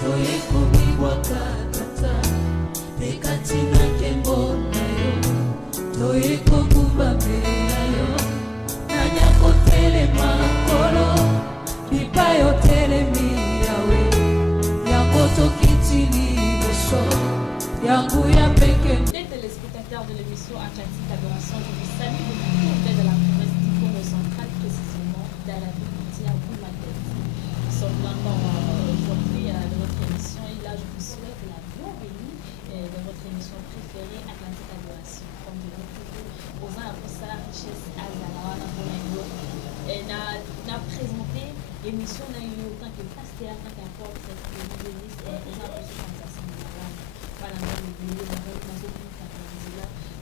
toyekobibwaka tata ekatina nkembo na yo toyekokubamela yo nanya kotelema kolo bipai otelemi yawe yango tokitili boso yango ya peke. Les téléspectateurs de l'émission Atlantique Adoration, je vous salue de tout côté de la province du Congo central, précisément dans la ville de Diabou-Matet. Nous sommes vraiment aujourd'hui de votre émission et là je vous souhaite la bienvenue de votre émission préférée Atlantique Adoration. Comme je l'ai dit, aux uns pour ça, richesse Azalawa, Napoléon. Et n'a présenté l'émission en tant que pasteur, en tant qu'apôtre, cette église et on a reçu sensation de la langue. Voilà,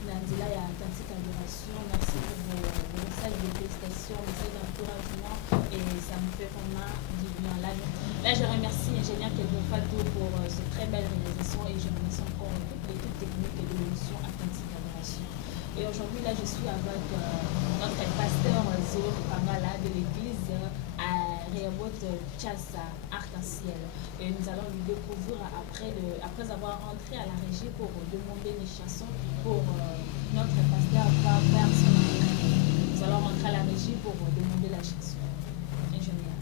Nandila et Atlantique Adoration, merci pour vos messages de félicitations, messages d'encouragement et ça me fait vraiment du bien. Là, je remercie l'ingénieur Kelvin Fatou pour cette très belle réalisation et je remercie encore toute l'équipe technique de l'émission Atlantique Adoration. Et aujourd'hui, là, je suis avec notre pasteur Zéro Pangala de l'église à Réabot Tchassa, Arc-en-Ciel. Et nous allons lui découvrir après avoir entré à la régie pour demander les chansons pour notre pasteur va faire son entrée. Nous allons rentrer à la régie pour demander la chanson. Ingénieur.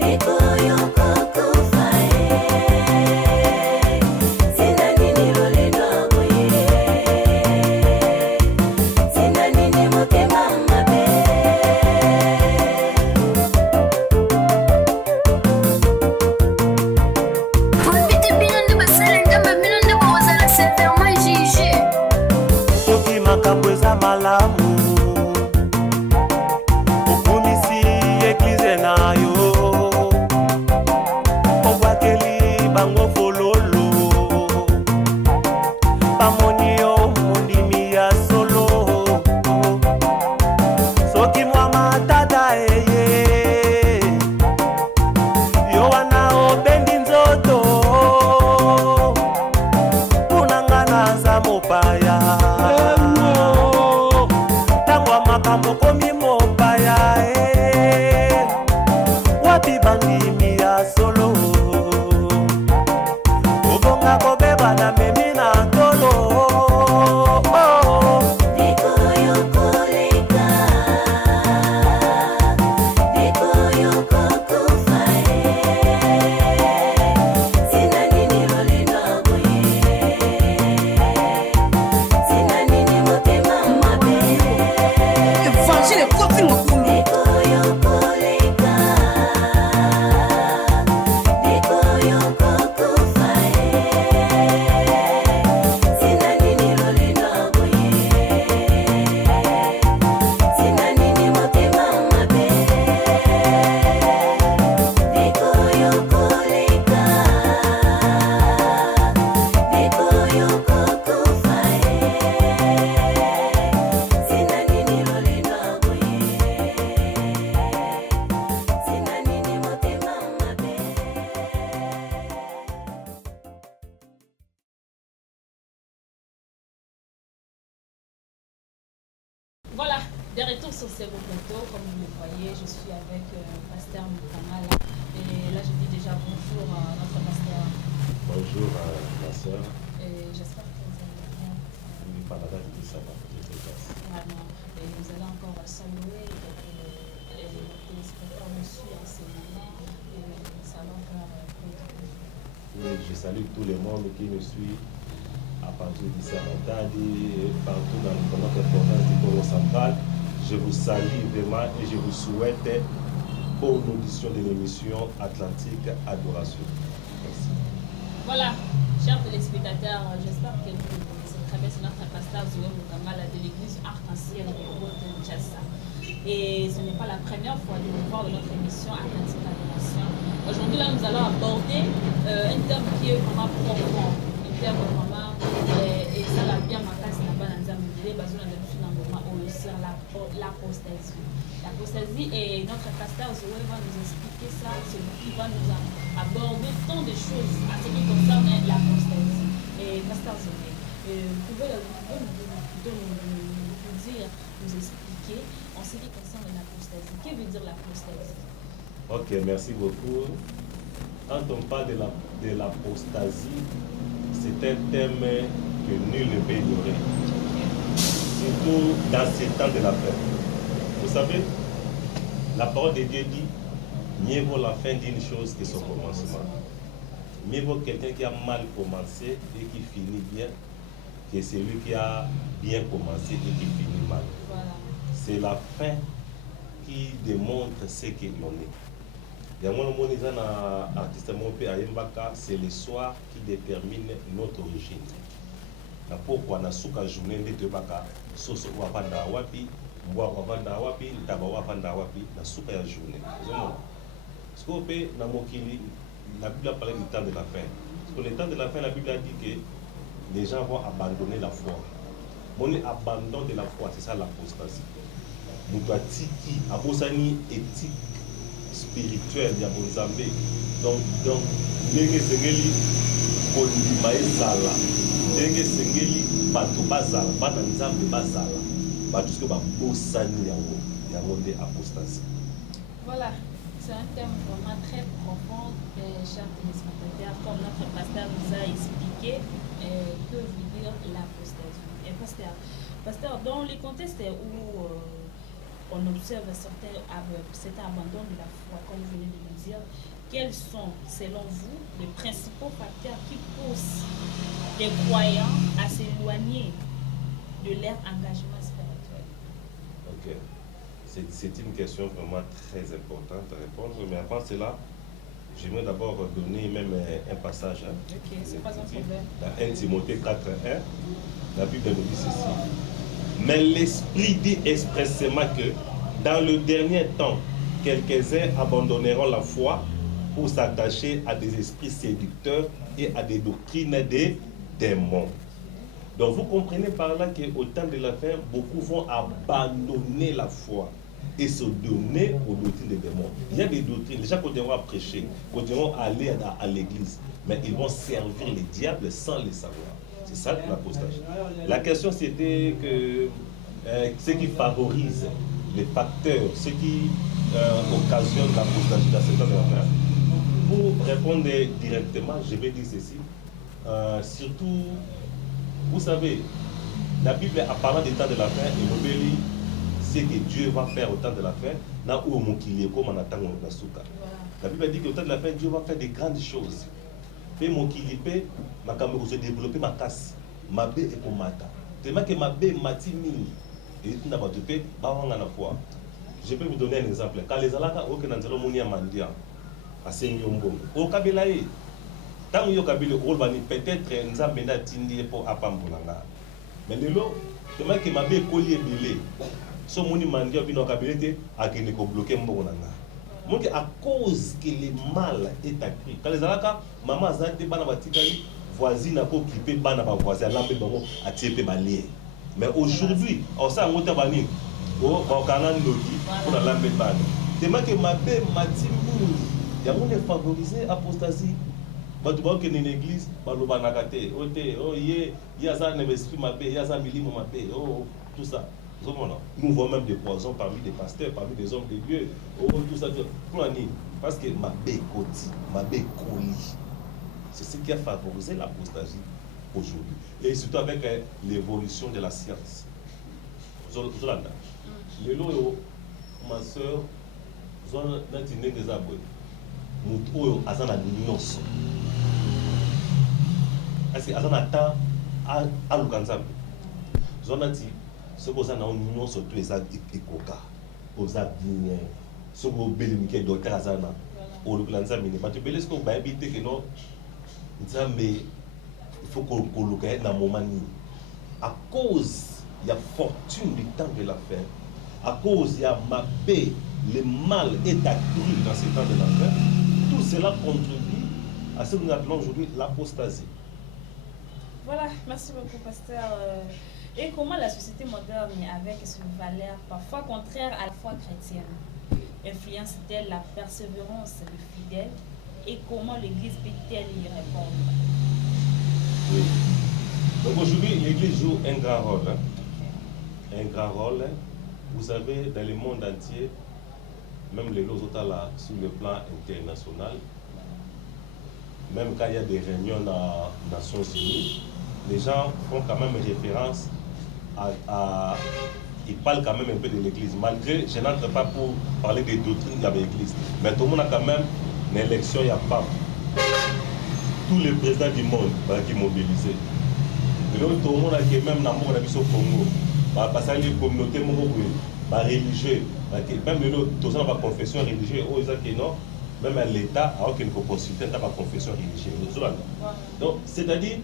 Nico mopaya ntango ya makambo komi mopaya wapi bandimi ya solo obonga kobeba na memi na tolo Voilà, de retour sur ce beau plateau, comme vous le voyez, je suis avec Pasteur Mukama là. Et là, je dis déjà bonjour à notre pasteur. Bonjour ma soeur. Et j'espère que vous allez bien. Oui, par la date de ça va peut-être grâce. Vraiment. Et nous allons encore saluer les téléspectateurs nous suivent en ce moment. Et nous allons faire Oui, je salue tout le monde qui nous suit à partir de Samatadi, partout dans notre province du Congo central. Je vous salue vraiment et je vous souhaite bonne audition de l'émission Atlantique Adoration. Merci. Voilà, chers téléspectateurs, j'espère que vous connaissez très bien notre pasteur Zoé Mukama de l'église Arc-en-Ciel de Kinshasa. Et ce n'est pas la première fois de nous voir de notre émission Atlantique Adoration. Aujourd'hui, là, nous allons aborder un thème qui est vraiment profond, un thème vraiment et ça l'a bien ma classe n'a pas dans un milieu basé dans le moment où sur l'apostasie. L'apostasie et notre pasteur Zoé va nous expliquer ça, celui qui va nous aborder tant de choses à ce qui concerne l'apostasie. Et pasteur Zoé, vous pouvez nous dire, nous expliquer en ce qui concerne l'apostasie. Que veut dire l'apostasie? Ok, merci beaucoup. Quand on parle de l'apostasie, c'est un thème que nul ne peut ignorer. Surtout dans ces temps de la fin. Vous savez, la parole de Dieu dit mieux vaut la fin d'une chose que son commencement. Mieux vaut quelqu'un qui a mal commencé et qui finit bien que celui qui a bien commencé et qui finit mal. Voilà. C'est la fin qui démontre ce que l'on est. C'est le soir qui détermine notre origine. Pourquoi na suka journée de baka soso wapanda wapi mbwa wapanda wapi ndaba wapanda wapi na suka ya journée. Ce qu'on peut na mokili la Bible parle du temps de la fin. Pour le temps de la fin, la Bible a dit que les gens vont abandonner la foi. Mon abandon de la foi, c'est ça l'apostasie. Moutouatiki abosani éthique spirituelle ya bonzambe. Donc ndenge sengeli kondima ezala. Ndenge sengeli bato bazala, bana nzambe bazala. Bato ce que babosani yango nde apostasie. Voilà, c'est un thème vraiment très profond, chers téléspectateurs, comme notre pasteur nous a expliqué que veut dire l'apostasie. Et pasteur, dans le contexte où on observe cet abandon de la foi, comme vous venez de le dire, quels sont, selon vous, les principaux facteurs qui poussent les croyants à s'éloigner de leur engagement spirituel? Ok. C'est une question vraiment très importante à répondre, mais avant cela, j'aimerais d'abord donner même un passage. Ok, c'est pas un problème. Dans 1 Timothée 4:1, la Bible nous dit ceci. Mais l'Esprit dit expressément que dans le dernier temps, quelques-uns abandonneront la foi pour s'attacher à des esprits séducteurs et à des doctrines des démons. Donc vous comprenez par là qu'au temps de la fin, beaucoup vont abandonner la foi et se donner aux doctrines des démons. Il y a des doctrines, les gens continueront à prêcher, continueront à aller à l'église, mais ils vont servir les diables sans le savoir. C'est ça l'apostasie. La question c'était que ce qui favorise les facteurs, ce qui occasionne l'apostasie dans ce temps de l'affaire. Pour répondre directement, je vais dire ceci. Surtout, vous savez, la Bible en parlant des temps de la fin, ce que Dieu va faire au temps de la fin, là où comme on attend la souka. La Bible dit qu'au temps de la fin, Dieu va faire des grandes choses. Et mon kilipé, ma caméra se développer ma casse, ma bé et komata. Tellement que ma bé matimi et tout n'a pas de paix, je peux vous donner un exemple. Quand les alaka au Kenanzalo Mounia Mandia, à Senyombo, au Kabilaï, tant que Kabila Olbani, peut-être Nzamena Tindi pour Apambulanga. Mais le lot, tellement que ma bé collier belé, son Mouni Mandia, puis nos Kabilete, a qui n'est bloqué Mbonanga. Donc à cause que le mal est accru. Quand les alaka, maman Zate Bana Batikali, voisine a pas occupé Bana voisin, l'ambé bango a tiépé balé. Mais aujourd'hui, on sait en Otabani, au Kanan Lodi, pour la lambé Bana. Tellement que ma bé Matimi, il y a un favorisé apostasie. But bon que une église, baloba nakate, ote, oh yé, yaza ne m'esprit ma bé, yaza milimo ma bé, oh tout ça. Nous voyons même des poisons parmi des pasteurs, parmi des hommes de Dieu. Oh, tout ça. Parce que ma bé koti, ma bé koli. C'est ce qui a favorisé l'apostasie aujourd'hui. Et surtout avec l'évolution de la science. Zolanda. Le lot, ma soeur, zone d'intérêt des abonnés. Nous avons la nuance. Est-ce que nous avons à l'Uganzam? Zone ce que vous avez une union sur tous les écoca, aux abinés, ce que vous avez besoin d'autres azana, au Luganza mini. Mais tu peux laisser que vous habitez que non, il faut qu'on coloque dans moment à cause il y a fortune du temps de l'affaire, à cause il y a ma paix, le mal est accru dans ce temps de l'affaire. Tout cela contribue à ce que nous appelons aujourd'hui l'apostasie. Voilà, merci beaucoup, pasteur. Et comment la société moderne, avec ses valeurs parfois contraires à la foi chrétienne, influence-t-elle la persévérance des fidèles et comment l'Église peut-elle y répondre? Oui. Donc aujourd'hui, l'Église joue un grand rôle. Un grand rôle. Vous savez, dans le monde entier, même les autres là, sur le plan international, même quand il y a des réunions dans les Nations Unies, les gens font quand même référence ils parlent quand même un peu de l'Église. Malgré, je n'entre pas pour parler des doctrines de l'Église. Mais tout le monde a quand même une élection, il y a pas. Tous les présidents du monde qui sont mobilisés. Et donc, tout le monde a qui même dans le Congo. Parce que les communautés religieuses, même tous les confessions religieuses, même à l'État, alors qu'il faut consulter la confession religieuse. Donc, c'est-à-dire,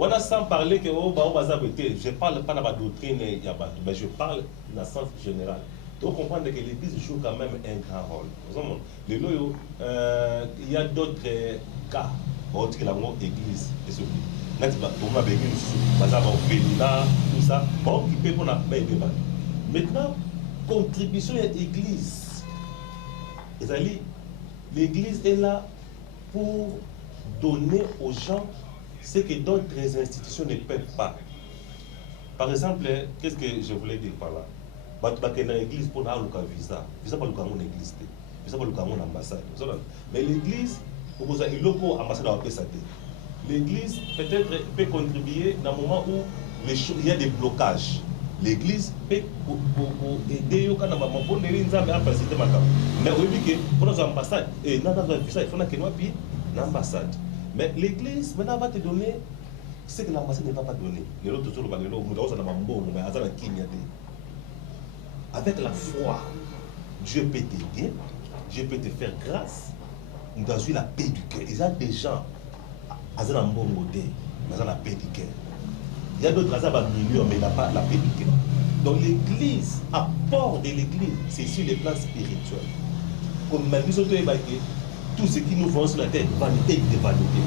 on a sans parler que je ne parle pas de la doctrine, mais je parle dans le sens général. Donc comprendre que l'Église joue quand même un grand rôle. Il y a d'autres cas autres que l'Église. Maintenant, contribution à l'Église. L'Église est là pour donner aux gens ce que d'autres institutions ne peuvent pas. Par exemple, qu'est-ce que je voulais dire par là? L'église pour avoir un visa. Visa pas une église. Visa pas une ambassade. Mais l'église, pour que l'ambassade ambassadeur peut s'aider. L'église peut-être peut contribuer dans le moment où il y a des blocages. L'église peut aider quand on a facilité ma carte. Mais au début pour nos ambassades et dans un visa, il faut que nous ayons une ambassade. Mais l'église maintenant va te donner ce que l'ambassade ne va pas donner. Avec la foi, Dieu peut t'aider, Dieu peut te faire grâce. Nous avons eu la paix du cœur. Il y a des gens qui ont un bon côté, mais ils ont la paix du cœur. Il y a d'autres qui ont un million, mais ils n'ont pas la paix du cœur. Donc l'église, apport de l'église, c'est sur le plan spirituel. Comme même nous avons tout ce qui nous vend sur la terre, vanité de vanité.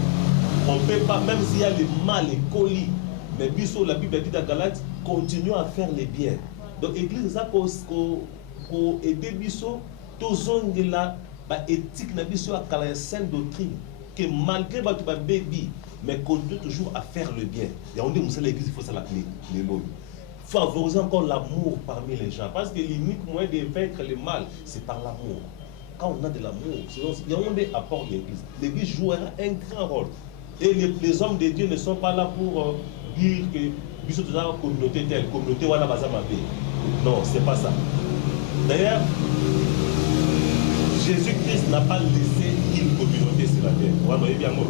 On ne peut pas, même s'il y a le mal, les colis, mais biso, la Bible dit dans Galates, continuons à faire les biens. Donc l'église, ça pour aider biso, tous la éthique na biso à la saine doctrine, que malgré votre baby, mais continue toujours à faire le bien. Et on dit, vous l'église, il faut ça l'appeler les lois. Favoriser encore l'amour parmi les gens. Parce que l'unique moyen de vaincre le mal, c'est par l'amour. Quand on a de l'amour, il y a un apport de l'église. L'église jouera un grand rôle. Et les hommes de Dieu ne sont pas là pour dire que nous sommes dans une communauté telle, communauté wana bazama pe. Non, c'est pas ça. D'ailleurs, Jésus-Christ n'a pas laissé une communauté sur la terre. Vous voyez bien moi.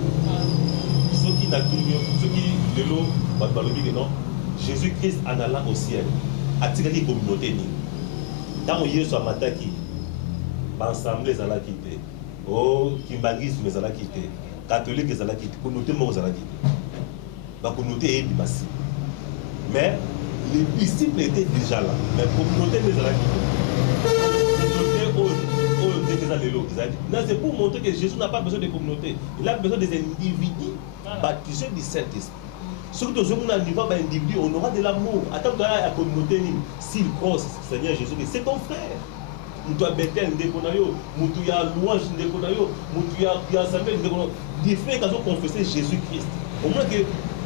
Ceux qui n'ont le lot, non. Jésus-Christ en allant au ciel, a-t-il une communauté ni? Quand on y est sur Mataki, l'assemblée est à la quitter. Oh, kimbangisme est à la quitter. Catholique est à la quitter. Communauté mort est à la quitter. La communauté est massive. Mais les disciples étaient déjà là. Mais la communauté est à la quitter. Non, c'est pour montrer que Jésus n'a pas besoin de communauté. Il a besoin des individus baptisés du Saint-Esprit. Surtout si on a un niveau d'individu, on aura de l'amour. Attends, quand la communauté, s'il croit, Seigneur Jésus, c'est ton frère. Moutou a Bethel, Moutou a louange, Moutou a Samuel, il fait qu'ils ont confessé Jésus-Christ. Au moins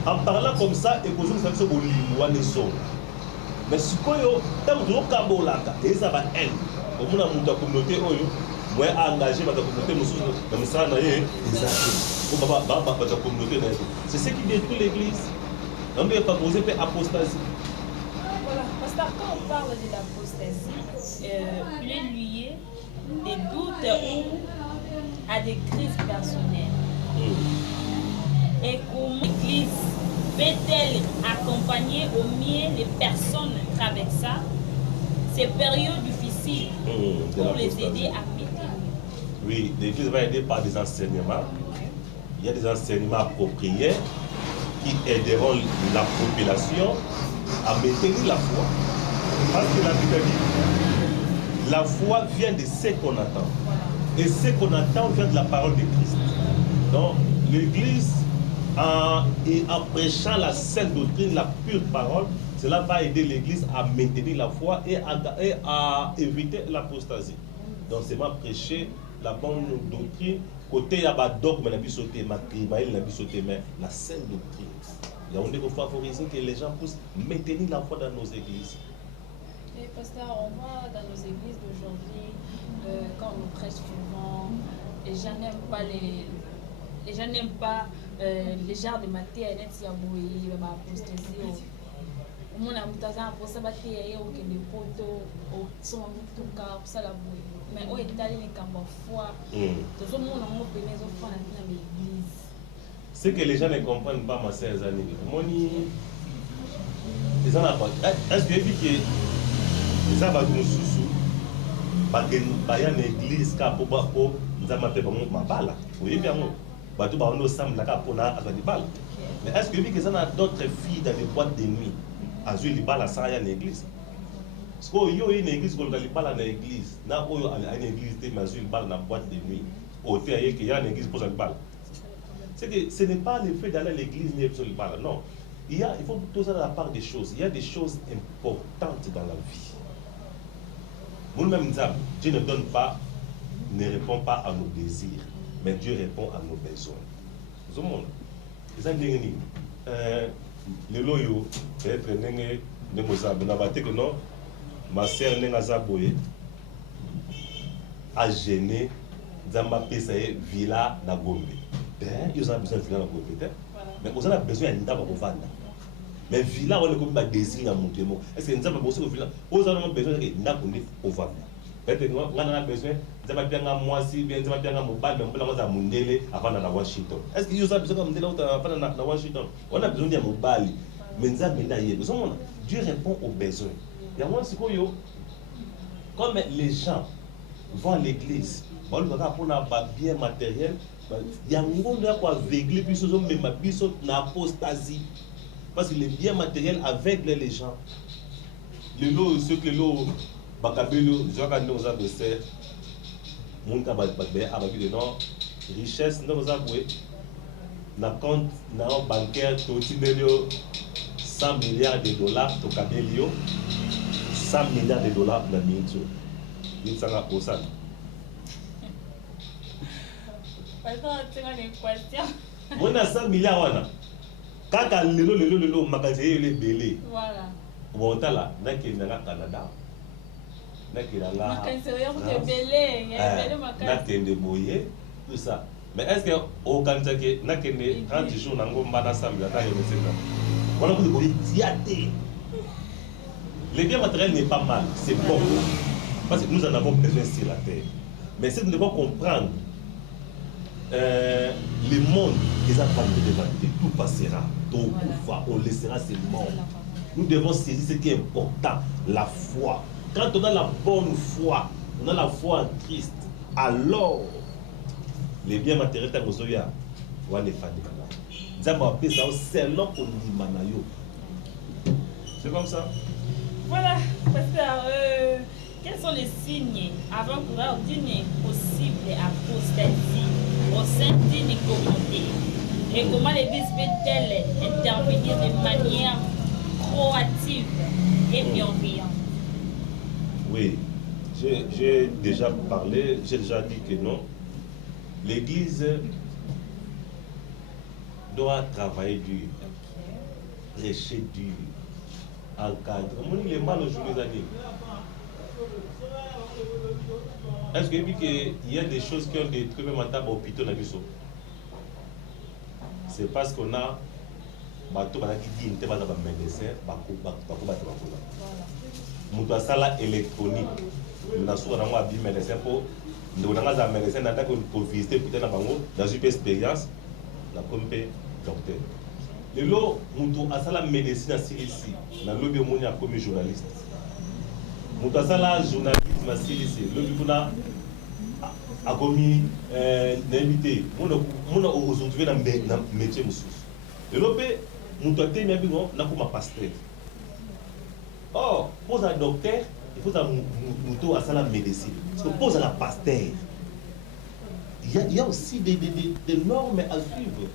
en parlant comme ça, et qu'on s'est fait au lit, mais ce qu'on a, tant que l'on a et ça va haine. Au moins, la communauté, moi, engagé dans la communauté, comme ça, c'est ce qui détruit l'église. On ne peut pas poser apostasie. Voilà, parce que quand on parle de l'apostasie, il est lié des doutes ou à des crises personnelles. Et comment l'église peut-elle accompagner au mieux les personnes qui traversent ces périodes difficiles pour les aider à maintenir? Oui, l'église va aider par des enseignements. Il y a des enseignements appropriés qui aideront la population à maintenir la foi. Parce que la Bible dit, la foi vient de ce qu'on attend. Et ce qu'on attend vient de la parole de Christ. Donc, l'Église, en prêchant la sainte doctrine, la pure parole, cela va aider l'Église à maintenir la foi et à éviter l'apostasie. Donc, c'est ma prêcher la bonne doctrine. Côté, il y a un dogme, mais la sainte doctrine. Il y a un faut favoriser que les gens puissent maintenir la foi dans nos églises. Et pasteur, on voit dans nos églises d'aujourd'hui, quand on nous prêche souvent, les gens n'aiment pas les genres de matière, les abouilles, les apostasie. Au moins, on a pour ça battre que les poteaux sont tout cas pour ça la bouille. Mais on est allé les camps foi. Tout le monde a montré les enfants dans l'église. Ce que les gens ne comprennent pas, ma sœur Zani, les gens est-ce que vous que les gens vont nous sous parce que il y a une église qui a pour nous amater ma balle. Vous voyez bien moi. Bah tout nous sommes là pour na des balles. Mais est-ce que vous que ça a d'autres filles dans les boîtes de nuit? Azul les balles à ça il y a une église. Parce qu'il y a une église qu'on a les balles dans l'église. Na il y a une église mais azul les balles dans la boîte de nuit. Au théâtre il y a une église pour les balles. C'est que ce n'est pas le fait d'aller à l'église ni pour les balles. Non. Il faut plutôt ça la part des choses. Il y a des choses importantes dans la vie. Nous-mêmes, Dieu ne donne pas, ne répond pas à nos désirs, mais Dieu répond à nos besoins. Vous voyez, les gens les loyaux, peut-être que non, ma sœur Nengazaboye a gêné Zamba Pesaye Villa na Gombe. Ils ont besoin de villa na Gombe, mais ils ont besoin d'un d'abord pour vendre. Mais villa on est comme un désir à monter. Est-ce que nous avons besoin de villa? Nous avons besoin de n'a au vendre. Peut-être nous avons besoin de bien à moi si bien de bien à mobile mais on a mondele avant à Washington. Est-ce que vous avez besoin de mondele avant à Washington? On a besoin de mobile mais nous avons besoin. Dieu répond aux besoins. Il y a moi c'est quoi yo? Comme les gens vont à l'église, on va pour un bien matériel, il y a un monde qui a vécu puis ce sont même biso na apostasie. Parce que les biens matériels aveuglent les gens. Le lot, ceux que l'eau, Bakabelo, Jokan nous a baissé, Mounka Bakabé, Ababi de Nord, richesse, nous a boué, na compte, na bancaire, Totimélio, 100 milliards de dollars, Tokabelio, 100 milliards de dollars, na Minto. Il s'en a pour ça. Maintenant, tu as une question. Moi na 100 milliards wana. Kaka lelo magasin le belé. Voilà. Bon tala na ke na Canada. Na ke na la. Magasin yo te belé, belé magasin. Na kende boye tout ça. Mais est-ce que au Canada ke na kende 30 jours na ngomba na 100 milliards ta yo mesena. Voilà pour le diaté. Le bien matériel n'est pas mal, c'est bon. Parce que nous en avons besoin sur la terre. Mais si nous devons comprendre le monde, les enfants de vanité, tout passera, tout on laissera ces morts. Nous devons saisir ce qui est important, la foi. Quand on a la bonne foi, on a la foi en Christ, alors les biens matériels, on les fait. C'est l'homme qu'on dit. C'est comme ça. Voilà, pasteur, quels sont les signes avant-coureurs d'une possible apostasie au sein d'une communauté? Et comment l'Église peut-elle intervenir de manière proactive et bienveillante? Oui, j'ai déjà parlé, j'ai déjà dit que non. L'Église doit travailler dur, prêcher dur. Encadre. Il est mal aujourd'hui, est-ce qu'il y a des choses qui ont détruit même en table au hôpital Nabiso? C'est parce qu'on a bateau qui dit une table de médecin, nous sala électronique. Nous avons un médecin pour nous avons un médecin pour visiter dans une expérience, la compé docteur. Et là, nous avons la médecine à Silici, nous avons commis journaliste. Nous avons la journalisme à Silici, nous avons commis invité. Nous avons aujourd'hui un métier. Et là, nous avons un pasteur. Or, pour un docteur, il faut que la médecine. Parce que pour un pasteur, il y a aussi des normes à suivre.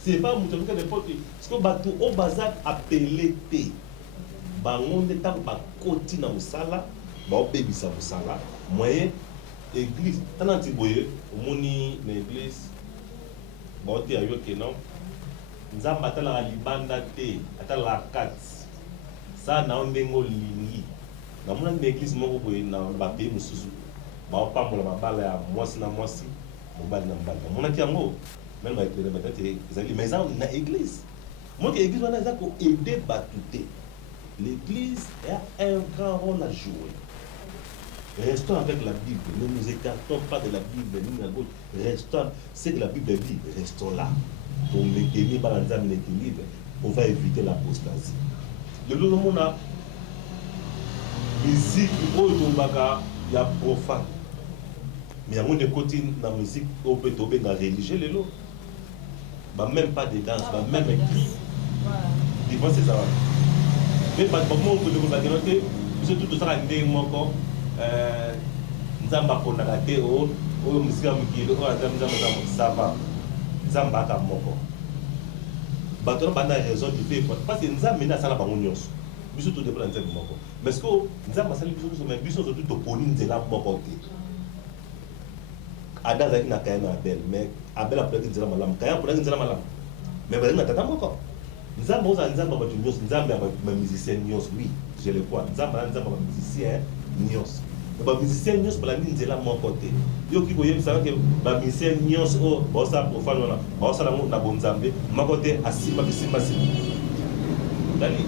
Ce n'est pas mon truc n'importe quoi. Parce que au bazar appelé T. Bangon de temps ba koti na musala, ba obebisa musala, moyen église. Tant que boye, moni na église. Ba ote ayo ke non. Nzamba atala libanda te, atala kat. Ça na ondengo lingi. Na mona na église moko boye na ba pe mususu. Ba opambola mabala ya mwasi na mwasi, mobali na mobali. Mona ki yango. Même avec les mais dans l'église. Moi, l'église, on a aider à tout. L'église a un grand rôle à jouer. Restons avec la Bible. Ne nous écartons pas de la Bible. Restons, c'est que la Bible dit, restons là. Pour maintenir l'équilibre, on va éviter l'apostasie. Le monde a musique, il y a profane. Mais il y a des côtés dans la musique, on peut tomber dans la religion. Même pas de danse, même écrit. Devant ces arabes. Mais pas de moment où vous avez dit que tout ça a été encore. Nzamba kona kate o musika mukilo o nzamba sava nzamba ka moko. Bato ba na raison de faire parce que nzamba na sala bango nyonso. Biso tout dépend nzamba moko. Mais ce que nzamba sala biso mais biso surtout to poni nzela moko te. Ada zaki na kaya na Abel, mais Abel a peut-être nzela malam. Kaya peut-être nzela malam. Mais ba na tata moko. Nzamba oza nzamba ba nyonso, nzamba ba musicien nyonso, oui, je le vois. Nzamba ba musicien nyonso. Les musiciens nyonso bala nzela moko te. Yo ki koyeba sala ke ba musicien nyonso o bosa profane wana, bosa la na bonzambe, moko te asimba bisimba simba. Dali,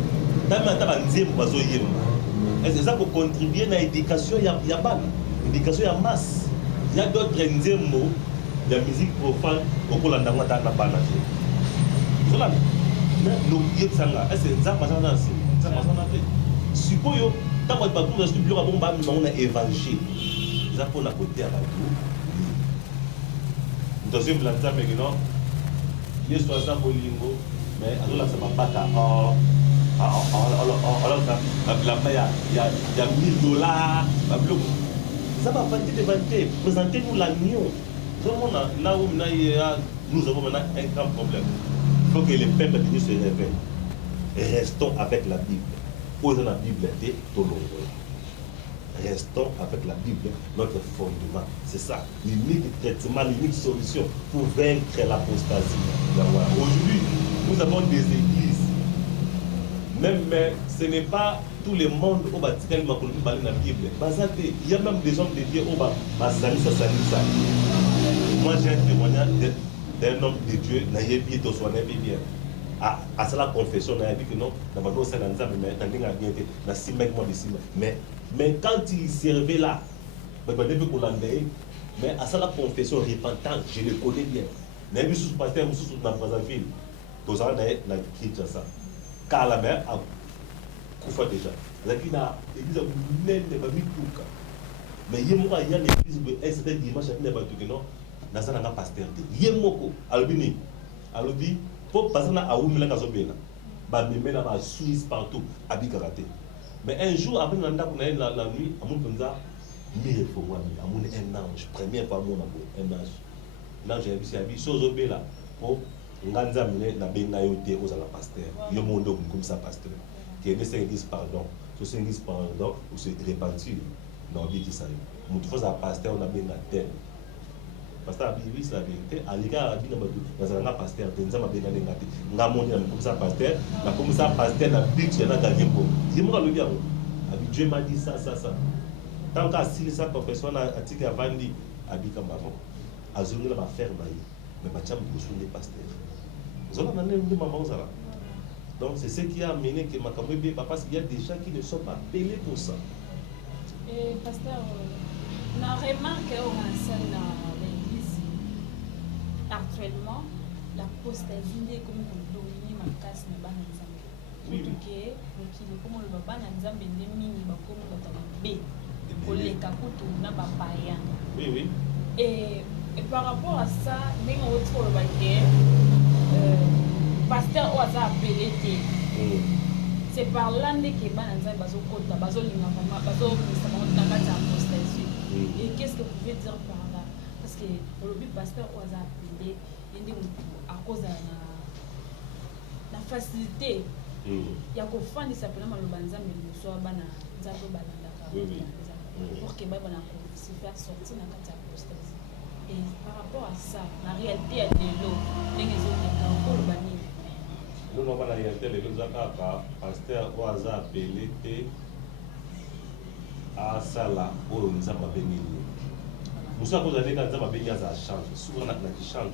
tama ta banzembo bazo yemba. Est-ce ça pour contribuer à l'éducation ya bana, éducation ya masse. Il y a d'autres nzembo de musique profane au kolanda ngata na bana. Cela no yeb sanga, est-ce que nzamba sana nsi, nzamba sana te. Sikoyo tant que pas tout studio à bomba on a évangile ça pour la côté à la tout deuxième blanza mais non il est 60 bolingo mais alors là ça va pas ta alors là il y a $1000 ça va vanter présentez-nous l'agneau vraiment là où nous avons maintenant un grand problème il faut que les peuples de Dieu se réveillent restons avec la Bible. Où est la Bible est tolongo. restons avec la Bible, notre fondement. C'est ça, l'unique traitement, l'unique solution pour vaincre l'apostasie. Aujourd'hui, nous avons des églises, même mais ce n'est pas tout le monde au Vatican qui parle de la Bible. Il y a même des hommes dédiés au Vatican. Moi, j'ai un témoignage d'un homme de Dieu, à cela confession, on a dit que non, mais quand il servait là, mais à cela confession repentant, je le connais bien. Mais je suis pasteur, je suis dans la ville. Tout ça, on a quitté ça. Car la mère a coupé déjà. L'église a même pas mis tout. Mais il y a l'église, c'était dimanche, il n'y a pas tout non. Dans ça, on a pasteur. Il y a moko. Albini. Albi. Pour passer à Oumela Kazobena. Bah, mais là, Suisse partout. Abi karaté. Mais un jour, après, on a la nuit, à mon pensa, mille fois moi, à mon un ange. Première fois, mon un ange. L'ange a dit, Abi, chose au là. Pour Nganza Mine, na benga yote aux à la pasteur. Yo mondo comme ça, pasteur. Qui est né 5 pardon. Ce 5 pardon, ou se repentir. Non, dit qui ça. Mon fois, à pasteur, on a benga tel. Pasteur a dit, c'est la vérité. À l'égard, il y a un pasteur, il y a un pasteur, comme ça, pasteur, il y a un pasteur, Dieu m'a dit ça. Tant qu'à si ça, professeur, a dit qu'il y a vendu, a dit qu'il y a zone va faire, mais pas de les pasteurs. Donc, c'est ce qui a amené que ma caméra, parce qu'il y a des gens qui ne sont pas appelés pour ça. Et pasteur, on a remarqué au actuellement, l'apostasie est comme dominé ma casse na bana nzambe. Oui. Que comme le bana nzambe ne mini ba comme ba koleka kutu na ba païen. Oui. Et par rapport à ça, dès qu'on retrouve le baquet, pasteur oza appelé té. C'est par là que bana nzambe bazo kota, bazo linga vraiment, bazo na kata apostasie. Et qu'est-ce que vous pouvez dire par là? Parce que le pasteur oza appelé à cause de la facilité. Il y a qu'au fin de s'appeler le banzam mais le soir bana zato balanda pour que baba na se faire sortir na kata apostasie. Et par rapport à ça, la réalité est de l'eau. Les autres pour le bani. Nous n'avons pas la réalité de l'eau. Zaka pasteur oza appelé à sala au nzamba benini. Nous avons posé quand nzamba benini za change. Souvent na qui change.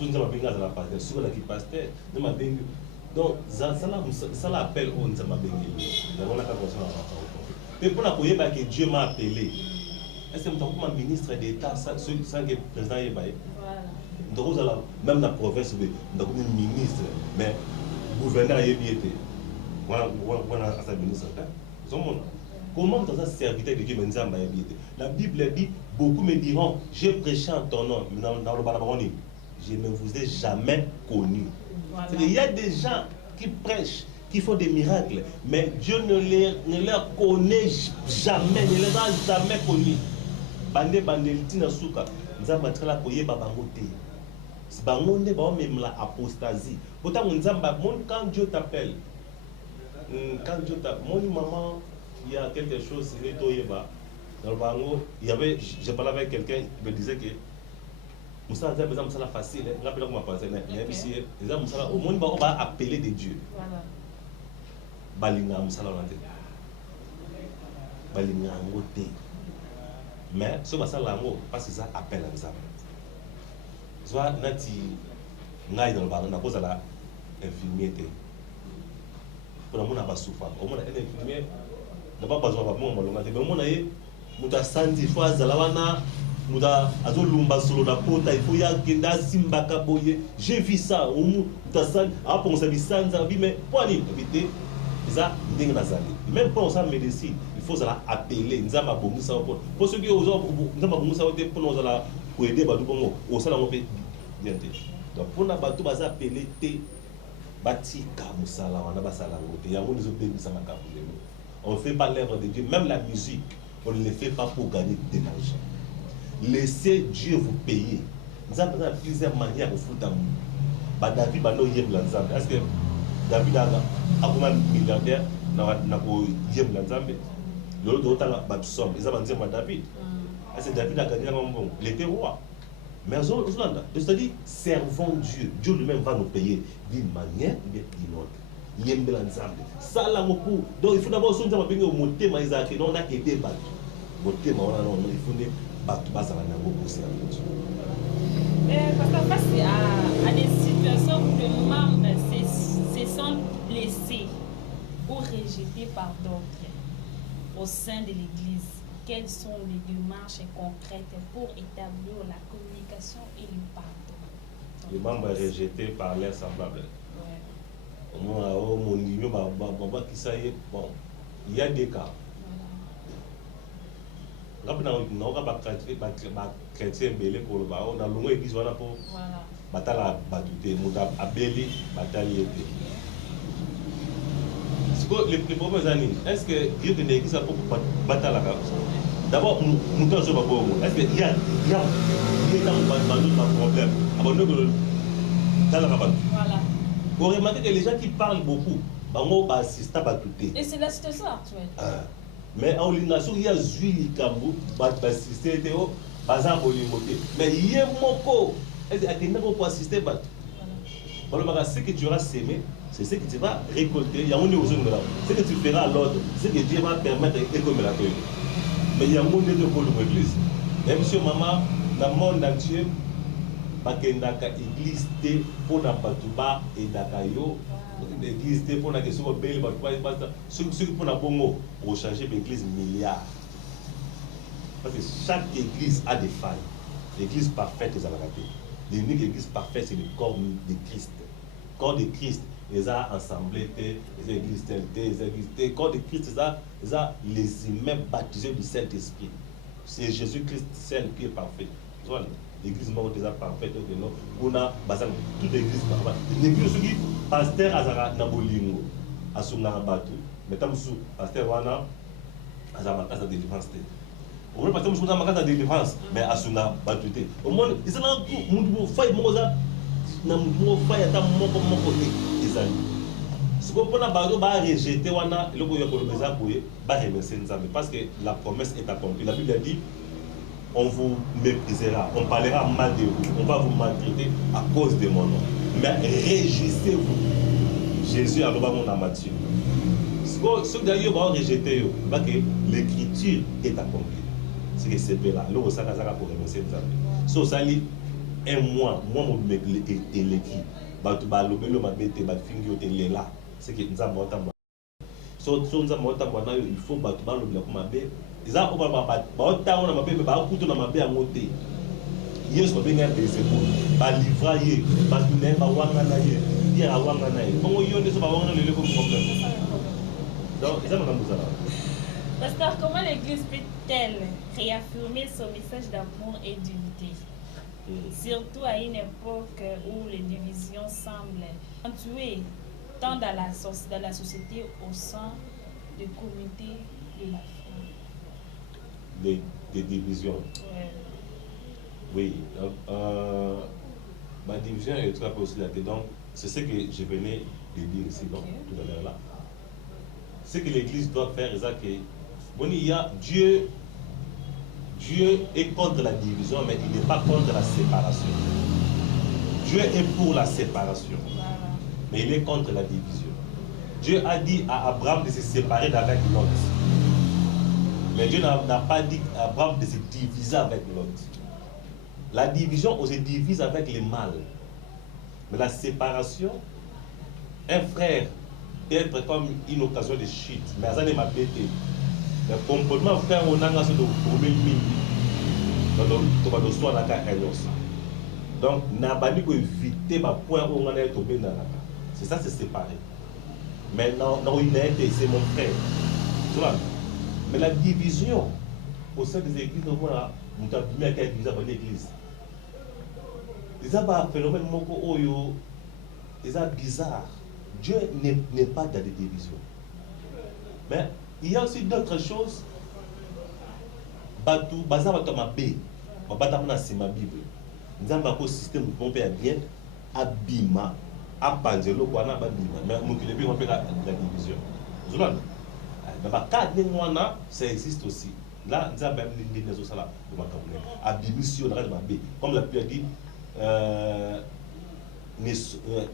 Nous avons bien la pasteur, souvent qui pasteur, nous avons bien. Donc ça l'appelle au nzamba benini. Nous avons la convention à rapport. Mais pour la croire que Dieu m'a appelé. Est-ce que nous avons comme ministre d'État sans que le président ait baillé? Donc même la province, nous avons un ministre, mais le gouverneur a été. Voilà à sa ministre. Comment dans un serviteur de Dieu la Bible dit, beaucoup me diront, j'ai prêché en ton nom, dans le Balabaroni. Je ne vous ai jamais connu. Voilà. Il y a des gens qui prêchent, qui font des miracles, mais Dieu ne les connaît jamais, ne les a jamais connus. Bande tina suka, nzamba tala koye babangote. Si bangonde ba même la apostasie. Pourtant quand Dieu t'appelle, mon maman, il y a quelque chose, il est toyeba. Dans le bango, j'ai parlé avec quelqu'un qui me disait que Moussa Nzamba facile, rappelez comment penser, au monde on va appeler des dieux. Voilà. Balinga Moussa Balinga ngote. Mais ce que ça l'amour parce que ça appelle Nzamba. Soit nati ngai dans le bango na cause de la infirmité. Pour mon pas souffrant. Au moins un infirmier n'a pas besoin de moi malonga te mais mon aye muta santi fois zalawana muta azolumba solo na pota il faut ya kenda simba kaboye. J'ai vu ça au muta san a penser bisanza bi mais point éviter ça ndenge nazali. Même pour ça médecine, il faut ça appeler nzamba bongo ça pour ceux qui osent nzamba bongo ça pour nous la pour aider batu bongo au sala on fait bien te. Donc pour na batu baza appeler te batika musala wana basala ngote yango nous obéissons à kabule. On ne fait pas l'œuvre de Dieu, même la musique, on ne le fait pas pour gagner de l'argent. Laissez Dieu vous payer. Nous avons plusieurs manières de foutre d'amour. David a dit, est-ce que David a un milliardaire dans le Yem Lanzambe? l'autre autant la somme ils ont dit David c'est David a gagné un bon il était roi mais c'est-à-dire servons Dieu. Dieu lui-même va nous payer d'une manière ou bien d'une autre. Il aime l'ensemble. Ça là beaucoup. Donc il faut d'abord se dire au monter mais Isaac non on a été battu. Monter mais non il faut ne battre pas ça va beaucoup c'est parce qu'en face à des situations où les membres se sont blessés ou rejetés par d'autres au sein de l'Église. Quelles sont les démarches concrètes pour établir la communication et le pardon? Les membres rejetés par leurs semblables. Bon, il y a des cas. Chrétien belé pour le bas, on a longue église voilà pour batala batute, muta abeli batali été. Les premières années, est-ce que Dieu te l'église pour battre la cause? D'abord, nous sommes sur le est-ce qu'il y a un problème dans la rabat? Voilà. Vous remarquez que les gens qui parlent beaucoup, ils assistent à battre. Et c'est la situation actuelle. Mais en nation, il y a Zuli Kambu, assister Théo, Bazar Bolimoté. Mais il y a Moko, est-ce qu'il y a pour assister à battre? Voilà, ce que tu auras sémé, c'est ce que tu vas récolter. Il y a un ce que tu feras à l'autre, ce que Dieu va permettre de la cueillir. Mais il y a un monde de l'église. Et monsieur, maman, dans le monde entier, bakendaka église pour na batuba et dakayo église pour na question belle batuba ceux pour na bongo pour changer l'église milliard parce que chaque église a des failles. L'église parfaite est à la raté. L'unique église parfaite c'est le corps de Christ. Corps de Christ les a assemblés les églises les églises corps de Christ les humains baptisés du Saint-Esprit. C'est Jésus-Christ seul qui est parfait. Voilà. L'église est déjà parfaite. On a toute l'église parfaite. L'église qui pasteur Azara Nabolingo, Asuna Batu, mais tam sous pasteur Wana Azama Casa de délivrance. On veut pasteur Moussa Makasa de délivrance, mais Asuna Batu. Au moins, ils sont là tout, mon faille, Moza, Namou faille à ta mon côté, les amis. Ce qu'on a rejeté, Wana, le Boya Kolomeza Bouye, parce que la promesse est accomplie. La Bible a dit on vous méprisera, on parlera mal de vous, on va vous maltraiter à cause de mon nom. Mais réjouissez-vous. Jésus a mon amateur. Ce que d'ailleurs va rejeter, l'écriture est accomplie. C'est que c'est là. Là, on s'est pour remercier les amis. So, ça dit, un mois, moi, mon écrit, c'est que nous avons so nous avons il faut battre le commander. Ils ont pas on a mabé ba kuto na mabé amoté. Yes ko benga pese ko ba livrayer ba tuner ba wanga na ye. Dia wanga na ye. Bongo yonde so ba wanga le ko problème. Donc ils ont pas besoin. Pasteur, comment l'église peut-elle réaffirmer son message d'amour et d'unité? Surtout à une époque où les divisions semblent tuer tant dans la société au sein des communautés de la foi. Des divisions. Ouais. Oui. Ma division est très possible. Donc, c'est ce que je venais de dire ici, donc, tout à l'heure là. Ce que l'Église doit faire, c'est que bon, il y a Dieu est contre la division, mais il n'est pas contre la séparation. Dieu est pour la séparation, mais il est contre la division. Dieu a dit à Abraham de se séparer d'avec Lot. Mais Dieu n'a pas dit à Abraham de se diviser avec Lot. La division, on se divise avec le mal. Mais la séparation, un frère peut être comme une occasion de chute. Mais ça n'est pas bêté. Le comportement frère, on a ce donc, n'a pas dit éviter le point où on a tombé dans la carte. C'est ça, c'est séparé. Mais non, c'est mon frère. Tu vois? Mais la division au sein des églises, on a l'église. C'est un phénomène bizarre. Dieu n'est pas dans des divisions. Mais il y a aussi d'autres choses. Batou, Baza Batamabé, Batamana c'est ma Bible. Nous avons un système de pompe à bien, Abima, Abandelo, Kwana, Babima. Mais nous ne pouvons pas la division. Mais ça existe aussi. Là, nous avons même les maisons ça là, comme la Bible dit,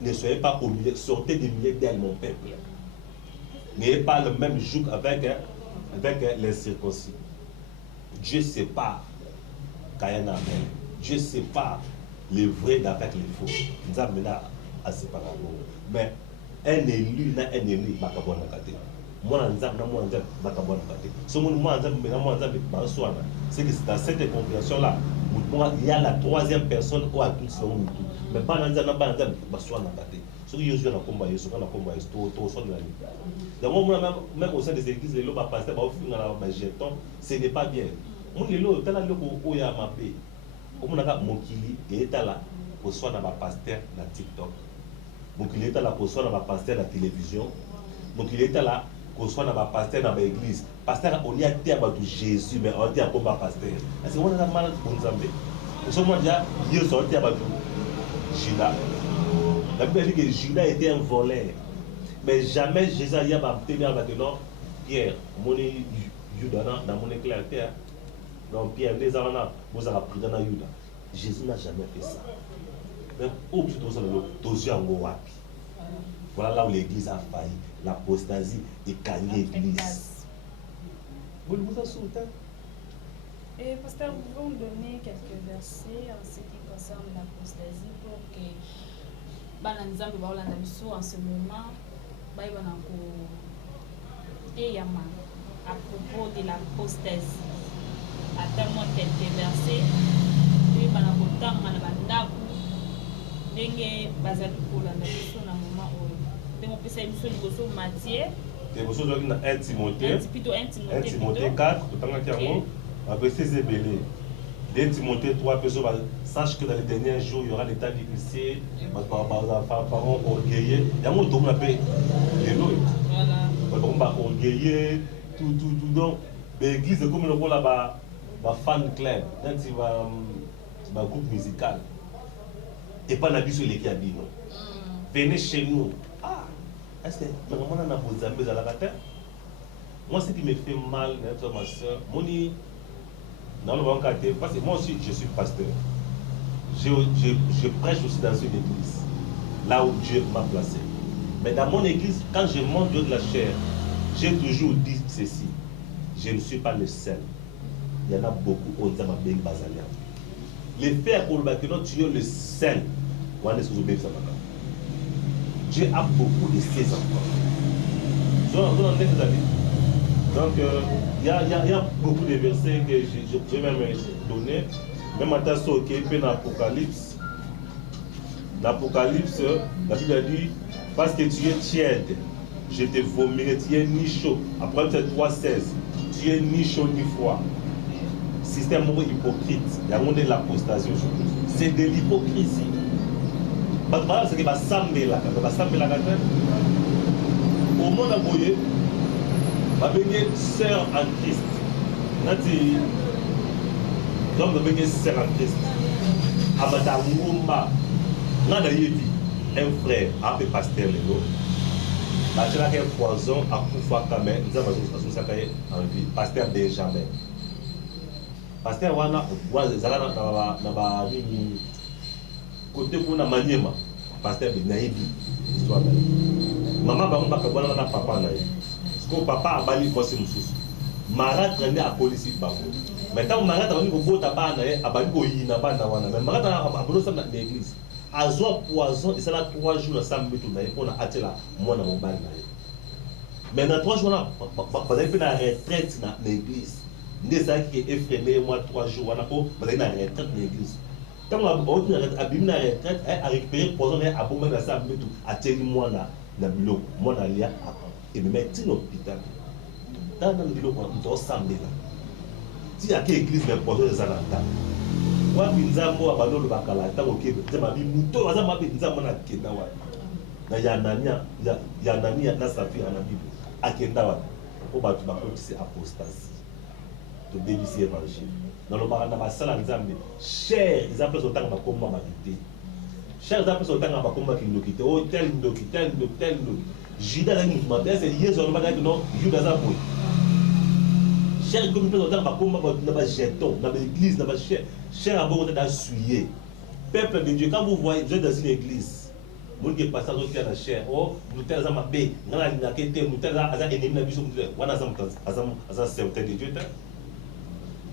ne soyez pas au milieu, sortez des milieux d'elle, mon peuple. N'ayez pas le même joug avec les circoncis. Dieu sépare Caïn et Abel. Dieu sépare les vrais d'avec les faux. Nous avons là à séparer. Mais un élu, n'a un élu, pas qu'à bon côté. Moi, c'est que dans cette compréhension-là, il y a la troisième personne qui a tout son monde. Mais pas dans un pas ce qui est sur la combat, ce qu'on a combat, même au sein des églises, les lots passer au final à jeton, ce n'est pas bien. Mon lots, tel le où il y a ma paix. Au moins, mon kili est là pour soit dans ma pasteur dans TikTok. Mon kili est là pour soit dans ma pasteur dans la télévision. Mon kili est là pour soit dans ma pasteur dans l'église. Pasteur, on y a été à Jésus, mais on dit à combat pasteur. Est-ce qu'on a mal pour nous amener? Pour ce moment, il y a sorti à Judas. La Bible dit que Judas était un voleur. Mais jamais Jésus a dit non, Pierre, mon Judas, dans mon éclair, donc Pierre, les Arana, vous avez pris dans Judas. Jésus n'a jamais fait ça. Mais où tu dois aller? Voilà là où l'église a failli. L'apostasie est gagnée l'église. Vous vous en souvenez? Et pasteur, vous pouvez nous donner quelques versets en ce qui concerne l'apostasie pour que en ce moment, à propos de l'apostasie. Attends-moi quelques versets. Puis, un Timothée 4, après ces ébélés. 2 Timothée 3, sache que dans les derniers jours, il y aura des temps difficiles, par parents orgueilleux. Il y a un mot qui appelle les lois. Voilà. Orgueilleux, tout. Donc, l'église est comme le rôle là-bas, fan club, un groupe musical. Et pas l'habit sur les cabines. Venez chez nous. Ah, est-ce que vraiment on a vos amis à la terre? Moi, ce qui me fait mal, ma soeur, dans le bon quartier, parce que moi aussi je suis pasteur. Je prêche aussi dans une église, là où Dieu m'a placé. Mais dans mon église, quand je monte de la chair, j'ai toujours dit ceci. Je ne suis pas le seul. Il y en a beaucoup au Zamabeng Bazalia. Les frères pour le tu es le seul. Dieu a beaucoup de ses enfants. Donc, il y a beaucoup de versets que je vais même donner. Même à ta soeur qui est dans l'Apocalypse. L'Apocalypse, la Bible dit, parce que tu es tiède, je te vomirai, tu es ni chaud. Après 3,16, tu es ni chaud ni froid. Système hypocrite, il y a de l'apostasie aujourd'hui. C'est de l'hypocrisie. C'est que va s'amener là, au monde à Boye, va venir sœur en Christ. Donc, va venir sœur en Christ. Abata Mumba, nada yevi, un frère, un peu pasteur les lots. La chela qui est poison, à Koufa Kamé, nous avons en vie, pasteur Benjamin. Pasteur Wana, Zala Naba côté pour la maniema, pasteur Benaïbi, histoire de maman va pas voir na papa na. Parce que papa a bali quoi c'est monsieur. Marat traîner à police bango. Maintenant Marat a bali ko bota ba na e abali ko yina ba na wana. Mais Marat a abolo ça dans l'église. Azo poison et ça là 3 jours ensemble tout na on a atela moi na mon bal na. Mais dans 3 jours là, vous avez fait la retraite dans l'église. N'est ça qui est effréné moi 3 jours wana ko vous avez na retraite dans l'église. Quand on a abîmé la retraite, a récupéré poison et a bombé dans sa méthode, a tenu moi na bilo, moi na lia et me mettre dans l'hôpital. Dans le bilo, on doit s'amener là. Si à quelle église mais poison les alanta. Moi binza mo abalo le bakala, tant ok, c'est ma vie muto, ça m'a binza mo na kenda wa. Na ya nania na safi na Bible. A kenda wa. Ko ba tu ba ko c'est apostasie. De dévier l'évangile. Dans le barana basala nzambe cher ils appellent autant ba komba ba kité cher ils appellent autant ba komba ki ndokité o tel ndoki Judas la ni mabé c'est yeso no ba non Judas a boy Cher comme nous dans ba combat dans ba jeton, dans l'église, dans ba cher à bon dans souiller. Peuple de Dieu, quand vous voyez vous êtes dans une église, vous qui passez dans la chair, oh, nous tel za mabe, ngala ni nakete, nous tel za aza ennemi na biso, wana za serviteur de Dieu.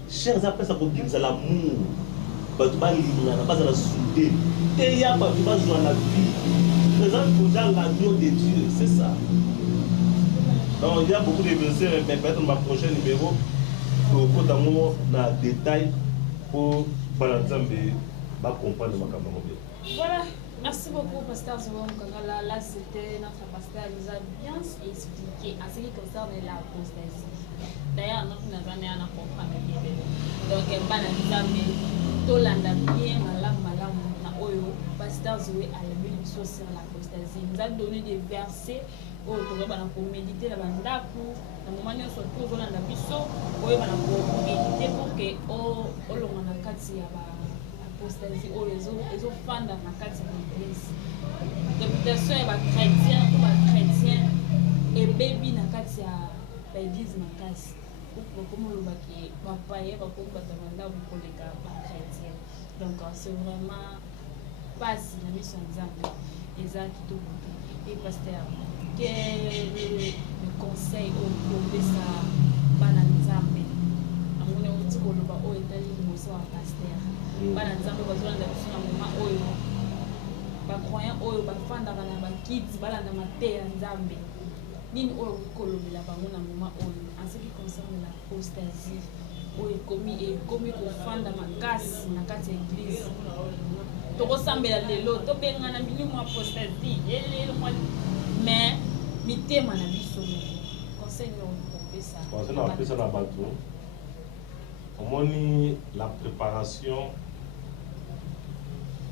Cher za pesa ko bimza l'amour. Bato ba linga na baza la soudé. Et ya bato ba joie la vie. Présente déjà l'agneau de Dieu, c'est ça. Donc il y a beaucoup de versets, mais peut-être ma prochaine numéro pour d'amour na détail pour balanzambe ba comprendre makambo bien. Voilà. Merci beaucoup, Pasteur Zoom Kangala. Là, c'était notre pasteur. Il nous a bien expliqué en ce qui concerne l'apostasie. D'ailleurs, notre navane a compris bien. Donc, il va nous dire Tolanda bien, malam, na oyo. Pasteur Zoé a le but sur l'apostasie. Il nous a donné des versets où on va méditer la bandaku. Na moment où on se trouve dans la biso, où on va méditer pour que on l'on a kati ya ba apostasie ou les autres fans dans la carte de l'église. Réputation est chrétien ou chrétien et baby dans la carte de l'église dans la case. Pour comment le baki va payer va pour demander pour les gars chrétiens. Donc c'est vraiment pas si la mission exemple les gens qui tout et pasteur quel le conseil au pour ça bananzambe amuna uti ko lo ba o etali mo so pasteur bana nzambe bazolanda biso na moma oyo bacroyant oyo bafandaka na bakiti balanda mateya nzambe nini oyo kolobela bango na moma oyo en ce qui concerne l'apostasie oyo ekomi kofanda makasi na kati ya église tokosambela lelo tobengana milimo apostasie elelo mais mitema na biso conseil kopesa conseil na kopesa na bato omoni la préparation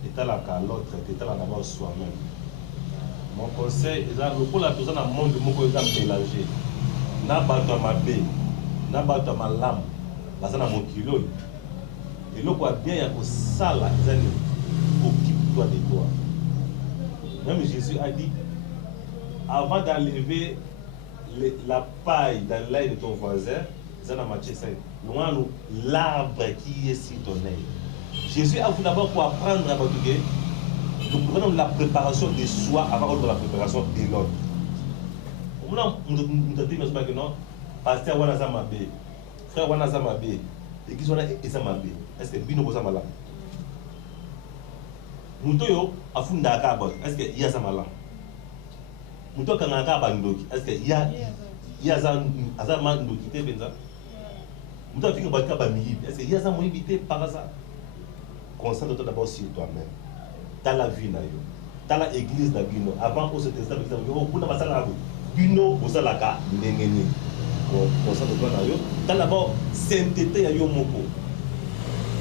etalaka l'autre etalaka d'abord soi-même. Mon conseil eza lokola toza na monde moko eza mélangé na bato ya mabe na bato ya malamu baza na mokili oyo eloko ya bien ya kosala eza nini occupe-toi de toi. Même Jésus a dit avant d'enlever la paille dans l'œil de ton voisin, eza na Matthieu 5, loin l'arbre qui est sur ton œil. Jésus a voulu d'abord pour apprendre à Batougué, nous prenons la préparation de soi avant la préparation de l'autre. On a dit que non, pasteur Wanaza Mabé, frère Wanaza Mabé, l'église Wana Eza Mabé, est-ce que Bino Bosa Malam? Moutoyo a fondé à Kabot, est-ce qu'il y a Zamalam? Moutoyo Kanaka Bandoki, est-ce qu'il y a Azaman Ndoki, Benza? Moutoyo Fika Baka Bamiyib, est-ce qu'il y a Zamoïbité par hasard? Concentre-toi d'abord sur toi-même. Dans la vie, dans l'église, avant, on se testait avec ça. On a passé la Bino, vous avez la carte, concentre-toi dans d'abord, sainteté à Yomoko.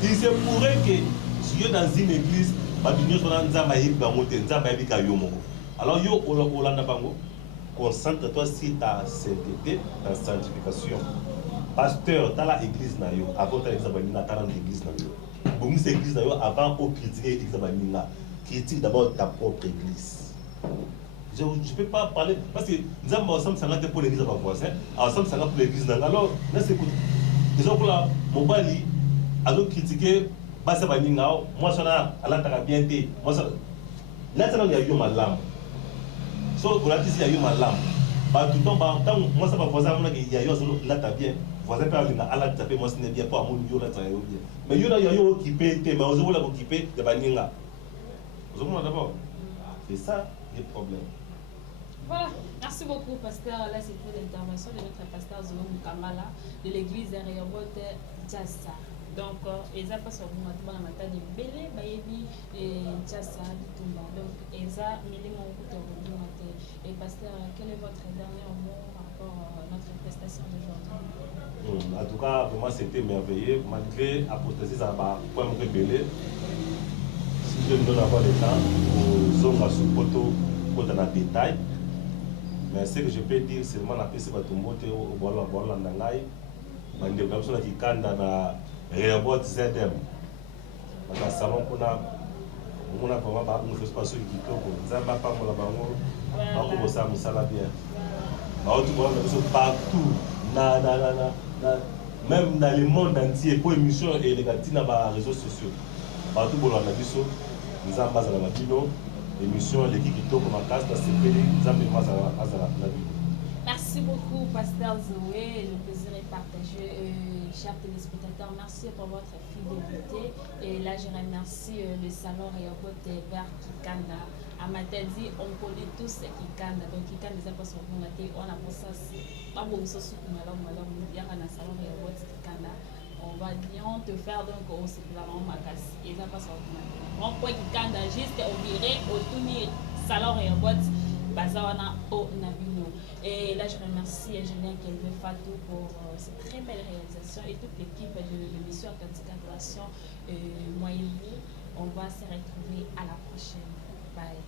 Il se pourrait que si tu es dans une église, alors, concentre-toi sur ta sainteté, ta sanctification. Pasteur, dans l'église, avant dans l'église, bon, cette église avant de critiquer l'église, critique d'abord ta propre église. Je ne peux pas parler parce que nous avons ensemble pour l'église avant voisin, ensemble pour l'église. Alors, laisse écouter. Les gens pour la Mobali, alors critiquer, moi je suis là, Allah bien été. Moi, là, il y a eu ma lame. So, on a dit qu'il y a eu ma lame. Tout le temps, moi, ça va voisin, il y a eu là, tu as bien. Voisin peut aller à la taper, moi, ce n'est bien pas à mon lieu là, ça y est. Mais il y a eu occupé, mais on va l'occuper, de Baninga. Vous avez d'abord. C'est ça le problème. Voilà, merci beaucoup, pasteur. Là, c'était l'intervention de notre pasteur Zoum Kamala de l'église de Rehoboth Djassa. Donc, ils ont passé au moment de la matin de Bélé, Bayebi et Djassa du Toumba. Donc, ils ont mis les mots de matin. Et pasteur, quel est votre dernier mot par rapport à notre prestation d'aujourd'hui? En tout cas, pour moi, c'était merveilleux. Malgré l'apostasie, ça va pas me révéler. Si je me donne avoir le temps, aux hommes à ce poteau, pour dans le détail. Mais ce que je peux dire, c'est vraiment la PC Batumbote au Bola Nangai. Mais des personnes qui canent dans la Rehoboth ZM. Dans le salon, on a vraiment pas de espace qui toque. Nous n'avons pas de bango. On commence à me saluer bien. On a partout. même dans le monde entier pour émission et les gars dans les réseaux sociaux partout bon on a vu ça nous avons basé la matino émission les qui kitoko makasi na sepeli nzambe mazala azala na vie. Merci beaucoup, Pasteur Zoé. Le plaisir est partagé. Chers téléspectateurs, merci pour votre fidélité. Et là, je remercie le salon Réobot vers Kikanda. À Matadi, on connaît tous Kikanda. Donc, Kikanda, c'est pas son nom. On a pour ça. Pas bon, ça, c'est un salon Réobot Kikanda. On va bien te faire donc au supplément Makas. Et ça passe au nom. On peut Kikanda juste au viré, au tourner salon Réobot. Bazawana au Nabino. Et là, je remercie Julien Kelvin Fatou pour cette très belle réalisation et toute l'équipe de l'émission Atlantique Adoration. Moi et vous, on va se retrouver à la prochaine. Bye.